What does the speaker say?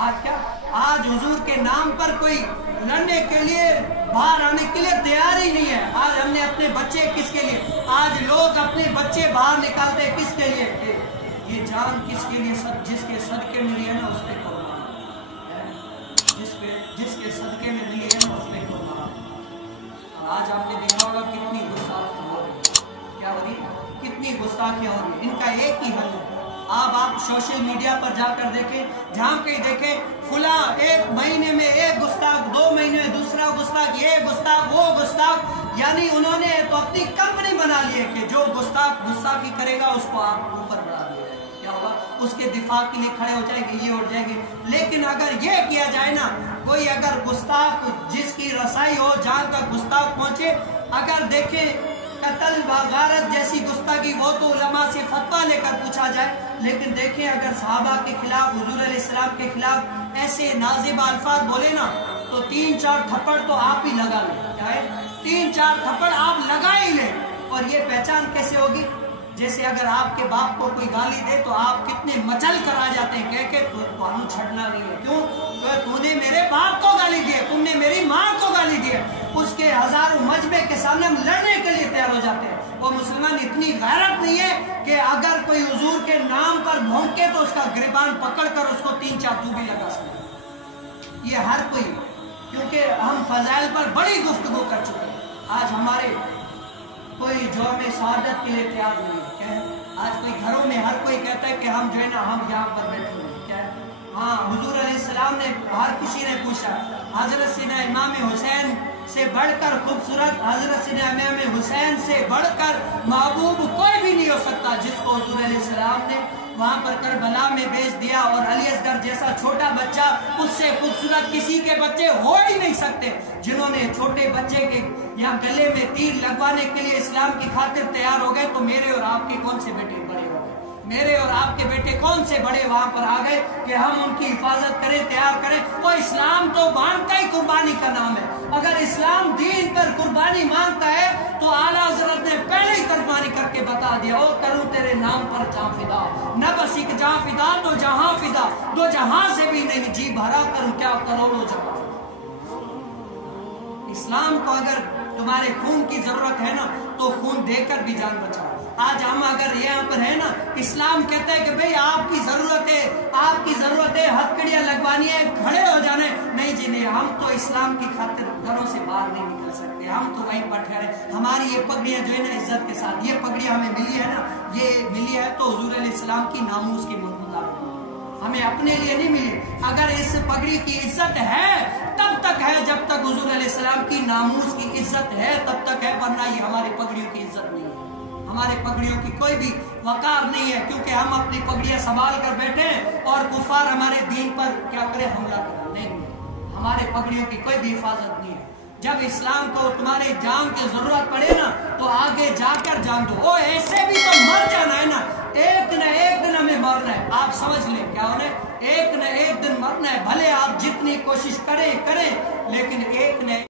आज हुजूर के नाम पर कोई लड़ने के लिए बाहर आने के लिए तैयार ही नहीं है। आज हमने अपने बच्चे किसके लिए, आज लोग अपने बच्चे बाहर निकालते हैं किसके लिए, ये जान किसके लिए, सब जिसके सदके मिली है ना उस पे कुर्बान, जिसके सदके में मिली है ना उस पे कुर्बान। और आज आपने देखा होगा कितनी गुस्ताखी हो रही है, क्या हो रही है, कितनी गुस्ताखियां हो रही है। इनका एक ही हल है, अब आप सोशल मीडिया पर जाकर देखें, जहां कहीं देखें फुला एक महीने में एक गुस्ताख, 2 महीने में दूसरा गुस्ताख, ये गुस्ताख वो गुस्ताख, यानी उन्होंने तो अपनी कंपनी बना ली है कि जो गुस्ताखी करेगा उसको आप ऊपर बढ़ा दिया जाएगा, क्या होगा, उसके दिफा के लिए खड़े हो जाएंगे, ये उठ जाएंगे। लेकिन अगर ये किया जाए ना, कोई अगर गुस्ताख जिसकी रसाई हो, जहां तक गुस्ताख पहुंचे, अगर देखें कत्ल वागारत जैसी गुस्ताखी वो तो उलमा से फतवा लेकर पूछा जाए, लेकिन देखें अगर सहाबा के खिलाफ, हुजूर अलैहिस्सलाम के खिलाफ ऐसे नाज़िब अल्फाज बोले ना, तो 3-4 थप्पड़ तो आप ही लगा लें, क्या है, 3-4 थप्पड़ आप लगा ही लें। और ये पहचान कैसे होगी, जैसे अगर आपके बाप को कोई गाली दे तो आप कितने मचल कर आ जाते हैं, कह के तो छड़ना नहीं है, क्यों, तूने मेरे बाप को गाली दी, तुमने मेरी माँ को गाली दी, उसके हजारों मजबे के सामने हम लड़ने के लिए तैयार हो जाते हैं। वो मुसलमान इतनी गैरत नहीं है कि अगर कोई हुजूर के नाम पर भौंके तो उसका गिरबान पकड़कर उसको 3-4 चूबी लगा सकते, ये हर कोई, क्योंकि हम फजाइल पर बड़ी गुफ्तगू कर चुके हैं। आज हमारे कोई जो में शहादत के लिए तैयार नहीं है, क्या है, आज कोई घरों में हर कोई कहता है कि हम जो है ना हम यहाँ पर बैठे हुए हैं, क्या है, हाँ, हुजूर अलैहिस्सलाम ने, हर किसी ने पूछा, हजरत सीना इमाम हुसैन से बढ़कर खूबसूरत, हजरत सीना इमाम हुसैन से बढ़कर महबूब कोई भी नहीं हो सकता, जिसको हुजूर अलैहिस्सलाम ने वहां पर करबला में भेज दिया, और अली असगर जैसा छोटा बच्चा, उससे खूबसूरत किसी के बच्चे हो ही नहीं सकते, जिन्होंने छोटे बच्चे के यहाँ गले में तीर लगवाने के लिए इस्लाम की खातिर तैयार हो गए, तो मेरे और आपके कौन से बेटे बड़े हो गए, मेरे और आपके बेटे कौन से बड़े वहां पर आ गए कि हम उनकी हिफाजत करें, तैयार करें। तो इस्लाम तो मानता ही कुर्बानी का नाम है, अगर इस्लाम दीन पर कुर्बानी मांगता है तो आला हज़रत ने पहले ही कुर्बानी करके बता दिया, ओ करूं तेरे नाम पर जान फिदा, न बस एक जान फिदा तो जहां फिदा, दो जहां से भी नहीं जी भरा करूं क्या करोड़ों जहां। इस्लाम को अगर तुम्हारे खून की जरूरत है ना तो खून देकर भी जान बचाओ। आज हम अगर यहाँ पर है ना, इस्लाम कहता है कि भाई आपकी जरूरत है हथकड़ियां लगवानी है, खड़े हो जाने, नहीं जी नहीं, हम तो इस्लाम की खातिर घरों से बाहर नहीं निकल सकते, हम तो वहीं पर ठहरे। हमारी ये पगड़ियां जो है ना इज्जत के साथ, ये पगड़ियां हमें मिली है ना, ये मिली है तो हुजूर अलैहिस्सलाम की नामूस के मुताबिक, हमें अपने लिए नहीं मिली। अगर इस पगड़ी की इज्जत है तब तक है, जब तक हुजूर अलैहिस्सलाम की नामूस की इज्जत है तब तक है, वरना ये हमारी पगड़ियों की इज्जत नहीं है, हमारे पगड़ियों की कोई भी वकार नहीं है, क्योंकि हम अपनी पगड़ियां संभाल कर बैठे हैं और कुफार हमारे दीन पर क्या करे, हमला करे, नहीं, हमारे पगड़ियों की कोई भी हिफाजत नहीं है। जब इस्लाम को तुम्हारे जान की जरूरत पड़े ना तो आगे जाकर जान दो, ओ ऐसे भी तो मर जाना है ना, एक दिन हमें मरना है, आप समझ लें क्या होना है, एक न एक दिन मरना है, भले आप जितनी कोशिश करें लेकिन एक न